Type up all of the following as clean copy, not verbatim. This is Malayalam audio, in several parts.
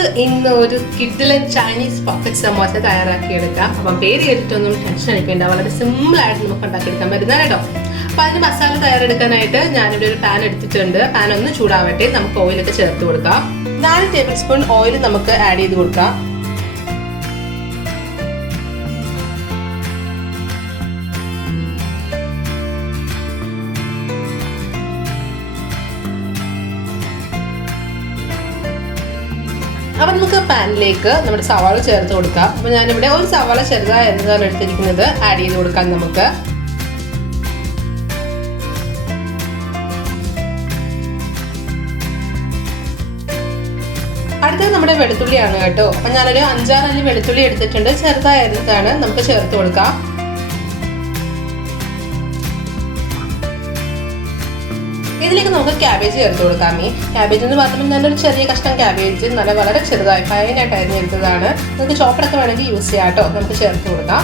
നമുക്ക് ഇന്ന് ഒരു കിഡിലൻ ചൈനീസ് പോക്കറ്റ് സമോസ തയ്യാറാക്കിയെടുക്കാം. അപ്പം പേര് കേട്ടിട്ടൊന്നും ടെൻഷൻ അടിക്കേണ്ട, വളരെ സിമ്പിളായിട്ട് നമുക്ക് ഉണ്ടാക്കിയെടുക്കാൻ പറ്റുന്ന കേട്ടോ. അപ്പം അതിന് മസാല തയ്യാറെടുക്കാനായിട്ട് ഞാനിവിടെ ഒരു പാൻ എടുത്തിട്ടുണ്ട്. പാൻ ഒന്ന് ചൂടാവട്ടെ, നമുക്ക് ഓയിലൊക്കെ ചേർത്ത് കൊടുക്കാം. 4 ടേബിൾ സ്പൂൺ ഓയിൽ നമുക്ക് ആഡ് ചെയ്ത് കൊടുക്കാം. അപ്പം നമുക്ക് പാനിലേക്ക് നമ്മുടെ സവാള ചേർത്ത് കൊടുക്കാം. അപ്പം ഞാനിവിടെ ഒരു സവാള ചെറുതായി എന്നതാണ് എടുത്തിരിക്കുന്നത്, ആഡ് ചെയ്ത് കൊടുക്കാം നമുക്ക്. അടുത്തത് നമ്മുടെ വെളുത്തുള്ളിയാണ് കേട്ടോ. അപ്പം ഞാനൊരു 5-6 അല്ലി വെളുത്തുള്ളി എടുത്തിട്ടുണ്ട്, ചെറുതായി അരിഞ്ഞതാണ്, നമുക്ക് ചേർത്ത് കൊടുക്കാം. ഇതിലേക്ക് നമുക്ക് ക്യാബേജ് ചേർത്ത് കൊടുക്കാമേ. ക്യാബേജ് എന്ന് പറയുമ്പോൾ നല്ലൊരു ചെറിയ കഷ്ണം ക്യാബേജ്, നല്ല വളരെ ചെറുതായി ഫൈനായിട്ട് അരിഞ്ഞെടുത്തതാണ്. നമുക്ക് ചോപ്പറൊക്കെ വേണമെങ്കിൽ യൂസ് ചെയ്യാം കേട്ടോ. നമുക്ക് ചേർത്ത് കൊടുക്കാം.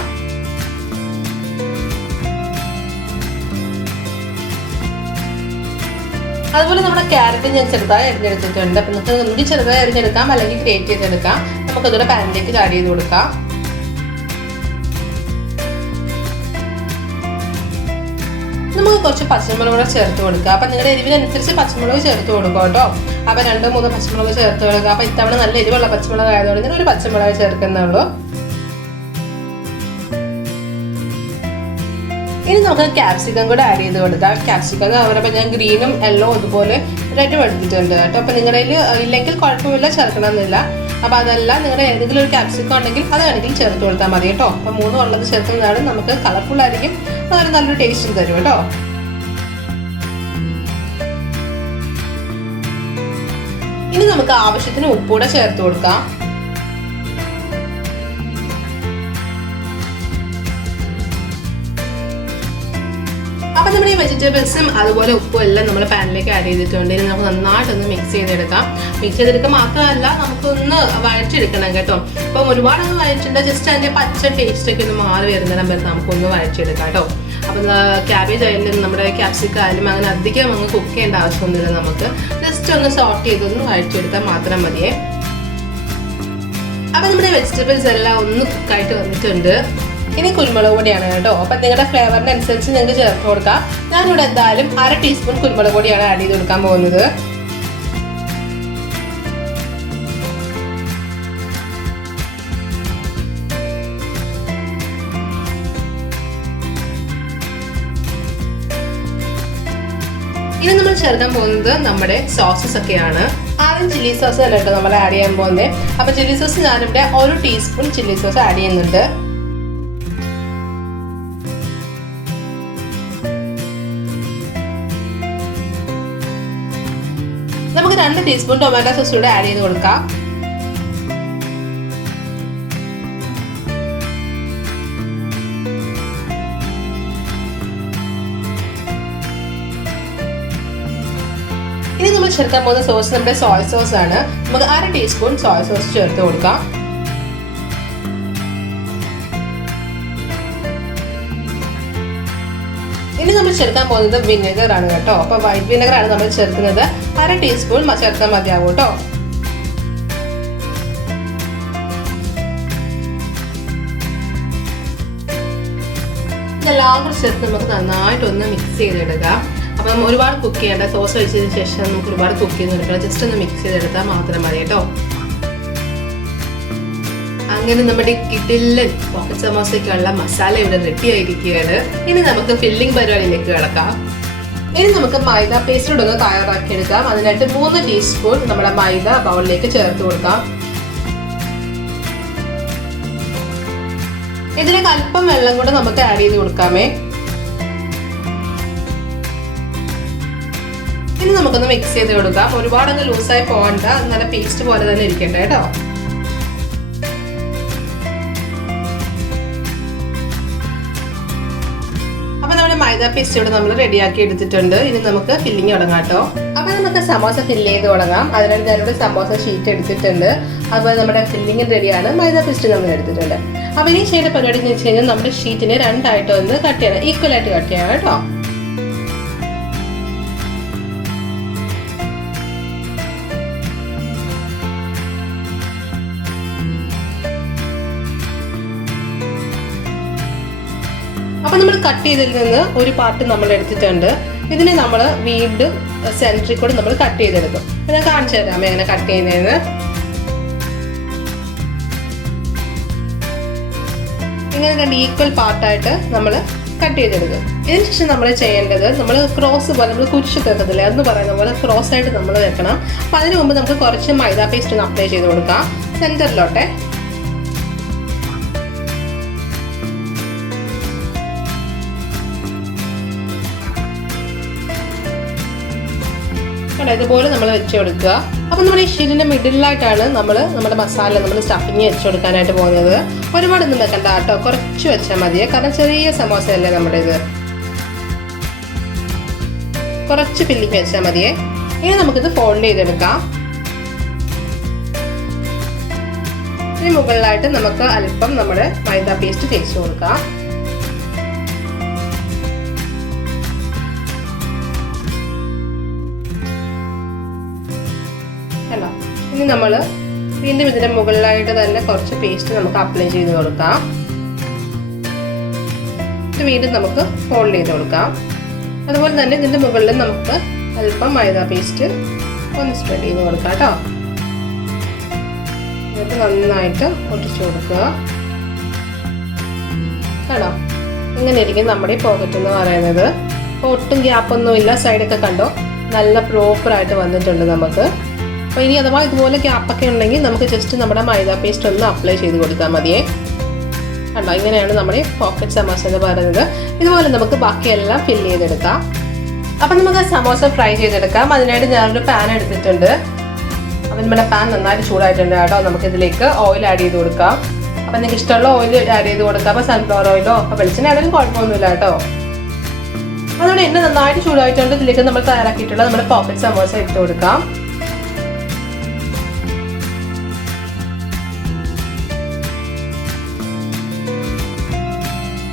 അതുപോലെ നമ്മുടെ ക്യാരറ്റ് ഞാൻ ചെറുതായി അരിഞ്ഞെടുത്തിട്ടുണ്ട്. അപ്പം നമുക്ക് ഒന്നുകൂടി ചെറുതായി അരിഞ്ഞെടുക്കാം, അല്ലെങ്കിൽ ഗ്രേറ്റ് ചെയ്തെടുക്കാം. നമുക്കതുകൂടെ പാനിലേക്ക് ആഡ് ചെയ്ത് കൊടുക്കാം. നമുക്ക് കുറച്ച് പച്ചമുളക് കൂടെ ചേർത്ത് കൊടുക്കുക. അപ്പം നിങ്ങളുടെ എരിവിനനുസരിച്ച് പച്ചമുളക് ചേർത്ത് കൊടുക്കുക കേട്ടോ. അപ്പം 2-3 പച്ചമുളക് ചേർത്ത് കൊടുക്കുക. അപ്പം ഇത്തവണ നല്ല എരിവുള്ള പച്ചമുളക് ആയതുകൊണ്ട് ഞാൻ ഒരു പച്ചമുളക് ചേർക്കുന്നുള്ളൂ. ഇനി നമുക്ക് ക്യാപ്സിക്കം കൂടെ ആഡ് ചെയ്ത് കൊടുക്കാം. ക്യാപ്സിക്കം എന്ന് പറയുമ്പോൾ ഞാൻ ഗ്രീനും യെല്ലോ അതുപോലെ റെഡും എടുത്തിട്ടുണ്ട് കേട്ടോ. അപ്പം നിങ്ങളുടെ കയ്യിൽ ഇല്ലെങ്കിൽ കുഴപ്പമില്ല, ചേർക്കണമെന്നില്ല. അപ്പം അതല്ല, നിങ്ങളുടെ ഏതെങ്കിലും ഒരു ക്യാപ്സിക്കം ഉണ്ടെങ്കിൽ അത് വേണമെങ്കിൽ ചേർത്ത് കൊടുത്താൽ മതി കേട്ടോ. അപ്പം 3 ഉള്ളത് ചേർക്കുന്നതാണ് നമുക്ക് കളർഫുൾ ആയിരിക്കും, അതുപോലെ നല്ലൊരു ടേസ്റ്റും തരും കേട്ടോ. ഇനി നമുക്ക് ആവശ്യത്തിന് ഉപ്പൂടെ ചേർത്ത് കൊടുക്കാം. അപ്പം നമ്മുടെ ഈ വെജിറ്റബിൾസും അതുപോലെ ഉപ്പും എല്ലാം നമ്മൾ പാനിലേക്ക് ആഡ് ചെയ്തിട്ടുണ്ട്. ഇനി നമുക്ക് നന്നായിട്ടൊന്ന് മിക്സ് ചെയ്തെടുക്കാം. മിക്സ് ചെയ്തെടുക്കുക മാത്രമല്ല, നമുക്കൊന്ന് വഴച്ചെടുക്കണം കേട്ടോ. അപ്പം ഒരുപാടൊന്നും വഴച്ചിട്ടുണ്ട്, ജസ്റ്റ് അതിൻ്റെ പച്ച ടേസ്റ്റൊക്കെ ഒന്ന് മാറി വരുന്നിടം വരെ നമുക്കൊന്ന് വഴച്ചെടുക്കാം കേട്ടോ. അപ്പം ക്യാബേജ് ആയാലും നമ്മുടെ ക്യാപ്സിക്കം ആയാലും അങ്ങനെ അധികം അങ്ങ് കുക്ക് ചെയ്യേണ്ട ആവശ്യമൊന്നുമില്ല. നമുക്ക് ജസ്റ്റ് ഒന്ന് സോട്ട് ചെയ്തൊന്ന് വഴച്ചെടുത്താൽ മാത്രം മതിയേ. അപ്പം നമ്മുടെ വെജിറ്റബിൾസ് എല്ലാം ഒന്ന് കുക്കായിട്ട് വന്നിട്ടുണ്ട്. ഇനി കുരുമുളക് പൊടിയാണ് കേട്ടോ. അപ്പം നിങ്ങളുടെ ഫ്ലേവറിന് അനുസരിച്ച് നിങ്ങൾക്ക് ചേർത്ത് കൊടുക്കാം. ഞാനിവിടെ എന്തായാലും 1/2 ടീസ്പൂൺ കുരുമുളക് പൊടിയാണ് ആഡ് ചെയ്ത് കൊടുക്കാൻ പോകുന്നത്. ഇനി നമ്മൾ ചേർക്കാൻ പോകുന്നത് നമ്മുടെ സോസസ് ഒക്കെയാണ്. ആദ്യം ചില്ലി സോസ് അല്ല കേട്ടോ നമ്മൾ ആഡ് ചെയ്യാൻ പോകുന്നത്. അപ്പം ചില്ലി സോസ് ഞാനിവിടെ 1 ടീസ്പൂൺ ചില്ലി സോസ് ആഡ് ചെയ്യുന്നുണ്ട്. നമുക്ക് 2 ടീസ്പൂൺ ടൊമാറ്റോ സോസ് കൂടെ ആഡ് ചെയ്ത് കൊടുക്കാം. ഇനി നമ്മൾ ചേർക്കാൻ പോകുന്ന സോസ് നമ്മുടെ സോയ സോസ് ആണ്. നമുക്ക് 1/2 ടീസ്പൂൺ സോയ സോസ് ചേർത്ത് കൊടുക്കാം. ഇനി നമ്മൾ ചേർക്കാൻ പോകുന്നത് വിനെഗർ ആണ് കേട്ടോ. അപ്പോൾ വൈറ്റ് വിനെഗർ ആണ് നമ്മൾ ചേർക്കുന്നത്. 1/2 ടീസ്പൂൺ ചേർത്താൽ മതിയാവും കേട്ടോ. ഇതെല്ലാം കൂടി ചേർത്ത് നമുക്ക് നന്നായിട്ടൊന്ന് മിക്സ് ചെയ്തെടുക്കാം. അപ്പം ഒരുപാട് കുക്ക് ചെയ്യേണ്ട, സോസ് ഒഴിച്ചതിന് ശേഷം നമുക്ക് ഒരുപാട് കുക്ക് ചെയ്തെടുക്കണം. ജസ്റ്റ് ഒന്ന് മിക്സ് ചെയ്തെടുത്താൽ മാത്രം മതി കേട്ടോ. അങ്ങനെ നമ്മുടെ കിഡിലൻ പോക്കറ്റ് സമോസയ്ക്കുള്ള മസാല ഇവിടെ റെഡി ആയിരിക്കുകയാണ്. ഇനി നമുക്ക് ഫില്ലിംഗ് പരിപാടിയിലേക്ക് കിടക്കാം. ഇനി നമുക്ക് മൈദ പേസ്റ്റ് ഒന്ന് തയ്യാറാക്കിയെടുക്കാം. അതിനായിട്ട് 3 ടീസ്പൂൺ നമ്മുടെ മൈദ ബൗളിലേക്ക് ചേർത്ത് കൊടുക്കാം. ഇതിലേക്ക് അല്പം വെള്ളം കൂടെ നമുക്ക് ആഡ് ചെയ്ത് കൊടുക്കാമേ. ഇനി നമുക്കൊന്ന് മിക്സ് ചെയ്ത് കൊടുക്കാം. ഒരുപാടൊന്ന് ലൂസായി പോകണ്ട, നല്ല പേസ്റ്റ് പോലെ തന്നെ ഇരിക്കട്ടെ കേട്ടോ. മൈദ പേസ്റ്റ് ഇവിടെ നമ്മൾ റെഡിയാക്കി എടുത്തിട്ടുണ്ട്. ഇനി നമുക്ക് ഫില്ലിങ് തുടങ്ങാം കേട്ടോ. അപ്പോൾ നമുക്ക് സമോസ ഫില്ല് ചെയ്ത് തുടങ്ങാം. അതിനായിട്ട് ഞാനിവിടെ സമോസ ഷീറ്റ് എടുത്തിട്ടുണ്ട്. അപ്പോൾ നമ്മുടെ ഫില്ലിങ് റെഡിയാണ്. മൈദ പേസ്റ്റ് നമ്മൾ എടുത്തിട്ടുണ്ട്. അപ്പോൾ ഇനി ചെയ്യേണ്ട പരിപാടി എന്ന് വെച്ച് കഴിഞ്ഞാൽ നമ്മുടെ ഷീറ്റിനെ 2 ആയിട്ട് ഒന്ന് കട്ട് ചെയ്യണം, ഈക്വലായിട്ട് കട്ട് ചെയ്യണം കേട്ടോ. അപ്പോൾ നമ്മൾ കട്ട് ചെയ്തതിൽ നിന്ന് ഒരു പാർട്ട് നമ്മൾ എടുത്തിട്ടുണ്ട്. ഇതിനെ നമ്മൾ വീണ്ടും സെൻറ്ററിൽ കൂടെ നമ്മൾ കട്ട് ചെയ്തെടുക്കും. ഞാൻ കാണിച്ചു തരാം എങ്ങനെ കട്ട് ചെയ്യുന്നതെന്ന്. ഇങ്ങനെ 2 ഈക്വൽ പാർട്ടായിട്ട് നമ്മൾ കട്ട് ചെയ്തെടുക്കും. ഇതിന് ശേഷം നമ്മൾ ചെയ്യേണ്ടത്, നമ്മൾ ക്രോസ് പോലെ നമ്മൾ കുരിശ് വെക്കത്തില്ലേ, അതെന്ന് പറയുന്ന പോലെ ക്രോസ് ആയിട്ട് നമ്മൾ വെക്കണം. അപ്പോൾ അതിന് മുമ്പ് നമുക്ക് കുറച്ച് മൈദ പേസ്റ്റ് ഒന്ന് അപ്ലൈ ചെയ്ത് കൊടുക്കാം സെൻറ്ററിലോട്ടെ. ഇതുപോലെ നമ്മൾ വെച്ച് കൊടുക്കുക. അപ്പോൾ നമ്മുടെ ഈ ഷീറ്റിൻ്റെ മിഡിലായിട്ടാണ് നമ്മുടെ മസാല, നമ്മൾ സ്റ്റഫിങ് വെച്ച് കൊടുക്കാനായിട്ട് പോകുന്നത്. ഒരുപാടൊന്നും വെക്കണ്ട കേട്ടോ, കുറച്ച് വെച്ചാൽ മതിയെ, കാരണം ചെറിയ സമോസയല്ലേ നമ്മുടെ ഇത്. കുറച്ച് ഫില്ലിങ് വെച്ചാൽ മതിയെ. ഇനി നമുക്കിത് ഫോൾഡ് ചെയ്തെടുക്കാം. ഇനി മുകളിലായിട്ട് നമുക്ക് അല്പം നമ്മുടെ മൈദ പേസ്റ്റ് തേച്ച് കൊടുക്കാം. ഇനി നമ്മൾ വീണ്ടും ഇതിൻ്റെ മുകളിലായിട്ട് തന്നെ കുറച്ച് പേസ്റ്റ് നമുക്ക് അപ്ലൈ ചെയ്ത് കൊടുക്കാം. ഇത് വീണ്ടും നമുക്ക് ഫോൾഡ് ചെയ്ത് കൊടുക്കാം. അതുപോലെ തന്നെ ഇതിൻ്റെ മുകളിൽ നമുക്ക് അല്പം മൈദ പേസ്റ്റ് ഒന്ന് സ്പ്രെഡ് ചെയ്ത് കൊടുക്കാം കേട്ടോ. എന്നിട്ട് നന്നായിട്ട് ഒട്ടിച്ചു കൊടുക്കുക കേട്ടോ. ഇങ്ങനെ ഇരിക്കും നമ്മുടെ ഈ പോക്കറ്റ് എന്ന് പറയുന്നത്. ഒട്ടും ഗ്യാപ്പൊന്നുമില്ല, സൈഡൊക്കെ കണ്ടോ നല്ല പ്രോപ്പറായിട്ട് വന്നിട്ടുണ്ട് നമുക്ക്. അപ്പോൾ ഇനി അഥവാ ഇതുപോലെ ഗ്യാപ്പൊക്കെ ഉണ്ടെങ്കിൽ നമുക്ക് ജസ്റ്റ് നമ്മുടെ മൈദ പേസ്റ്റ് ഒന്ന് അപ്ലൈ ചെയ്ത് കൊടുത്താൽ മതിയേ കണ്ടോ. ഇങ്ങനെയാണ് നമ്മുടെ പോക്കറ്റ് സമോസ എന്ന് പറയുന്നത്. ഇതുപോലെ നമുക്ക് ബാക്കിയെല്ലാം ഫില്ല് ചെയ്തെടുക്കാം. അപ്പം നമുക്ക് സമോസ ഫ്രൈ ചെയ്തെടുക്കാം. അതിനായിട്ട് ഞാനൊരു പാൻ എടുത്തിട്ടുണ്ട്. അപ്പം നമ്മുടെ പാൻ നന്നായിട്ട് ചൂടായിട്ടുണ്ട് കേട്ടോ. നമുക്കിതിലേക്ക് ഓയിൽ ആഡ് ചെയ്ത് കൊടുക്കാം. അപ്പം നിങ്ങൾക്ക് ഇഷ്ടമുള്ള ഓയിൽ ആഡ് ചെയ്ത് കൊടുക്കാം. അപ്പോൾ സൺഫ്ലവർ ഓയിലോ അപ്പോൾ വെളിച്ചെണ്ണ ആണെങ്കിലും കുഴപ്പമൊന്നുമില്ല കേട്ടോ. അതുകൊണ്ട് എണ്ണ നന്നായിട്ട് ചൂടായിട്ടുണ്ട്. ഇതിലേക്ക് നമ്മൾ തയ്യാറാക്കിയിട്ടുള്ള നമ്മുടെ പോക്കറ്റ് സമോസ ഇട്ട് കൊടുക്കാം.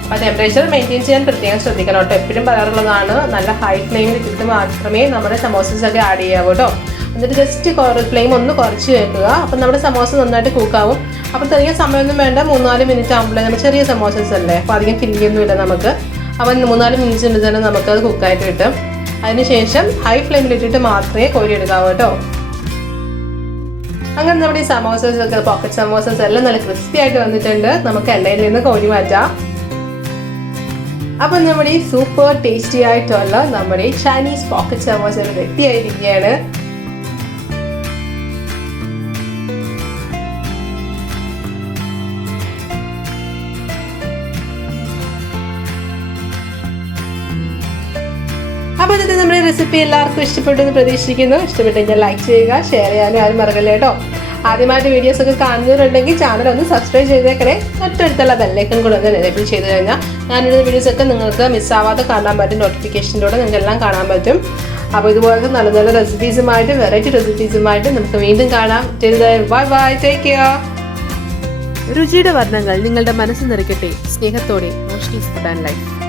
അപ്പോൾ ടെമ്പറേച്ചർ മെയിൻറ്റെയിൻ ചെയ്യാൻ പ്രത്യേകം ശ്രദ്ധിക്കണം കേട്ടോ. എപ്പോഴും പറയാറുള്ളതാണ്, നല്ല ഹൈ ഫ്ലെയിമിൽ ഇട്ടിട്ട് മാത്രമേ നമ്മുടെ സമോസസ് ഒക്കെ ആഡ് ചെയ്യാവൂ കേട്ടോ. എന്നിട്ട് ജസ്റ്റ് ഫ്ലെയിം ഒന്ന് കുറച്ച് വെക്കുക. അപ്പം നമ്മുടെ സമോസ നന്നായിട്ട് കുക്കാവും. അപ്പം അധികം സമയമൊന്നും വേണ്ട, 3-4 മിനിറ്റ് ആകുമ്പോഴേ നമ്മൾ ചെറിയ സമോസസ് അല്ലേ, അപ്പോൾ അധികം ഫില്ലിങ്ങൊന്നുമില്ല നമുക്ക്. അപ്പം 3-4 മിനിറ്റ് തന്നെ നമുക്കത് കുക്കായിട്ട് കിട്ടും. അതിനുശേഷം ഹൈ ഫ്ലെയിമിൽ ഇട്ടിട്ട് മാത്രമേ കോരി എടുക്കാവൂ കേട്ടോ. അങ്ങനെ നമ്മുടെ ഈ സമോസസ് ഒക്കെ, പോക്കറ്റ് സമോസസ് എല്ലാം നല്ല ക്രിസ്പി ആയിട്ട് വന്നിട്ടുണ്ട്. നമുക്ക് എണ്ണയിൽ നിന്ന് കോരി മാറ്റാം. അപ്പം നമ്മുടെ ഈ സൂപ്പർ ടേസ്റ്റി ആയിട്ടുള്ള നമ്മുടെ ചൈനീസ് പോക്കറ്റ് സമോസ റെഡി ആയിരിക്കുകയാണ്. അപ്പോൾ ഇന്നത്തെ നമ്മുടെ റെസിപ്പി എല്ലാവർക്കും ഇഷ്ടപ്പെട്ടു എന്ന് പ്രതീക്ഷിക്കുന്നു. ഇഷ്ടപ്പെട്ടെങ്കിൽ ലൈക്ക് ചെയ്യുക, ഷെയർ ചെയ്യാനും ആരും മറക്കല്ലേ കേട്ടോ. ആദ്യമായിട്ട് വീഡിയോസ് ഒക്കെ കാണുന്നവരുണ്ടെങ്കിൽ ചാനൽ ഒന്ന് സബ്സ്ക്രൈബ് ചെയ്തേക്കണേ. തൊട്ടടുത്തുള്ള ബെല്ലൈക്കൺ കൂടെ ഒന്ന് എനേബിൾ ചെയ്ത് കഴിഞ്ഞാൽ ഞാനിടുന്ന വീഡിയോസൊക്കെ നിങ്ങൾക്ക് മിസ്സാവാതെ കാണാൻ പറ്റും. നോട്ടിഫിക്കേഷനിലൂടെ നിങ്ങൾക്ക് എല്ലാം കാണാൻ പറ്റും. അപ്പോൾ ഇതുപോലത്തെ നല്ല നല്ല റെസിപ്പീസുമായിട്ട്, വെറൈറ്റി റെസിപ്പീസുമായിട്ട് നമുക്ക് വീണ്ടും കാണാം. Bye bye, take care. രുചിയുടെ വർണ്ണങ്ങൾ നിങ്ങളുടെ മനസ്സ് നിറയ്ക്കട്ടെ. സ്നേഹത്തോടെ റോഷ്നീസ് ഫുഡ് ആൻഡ് ലൈഫ്.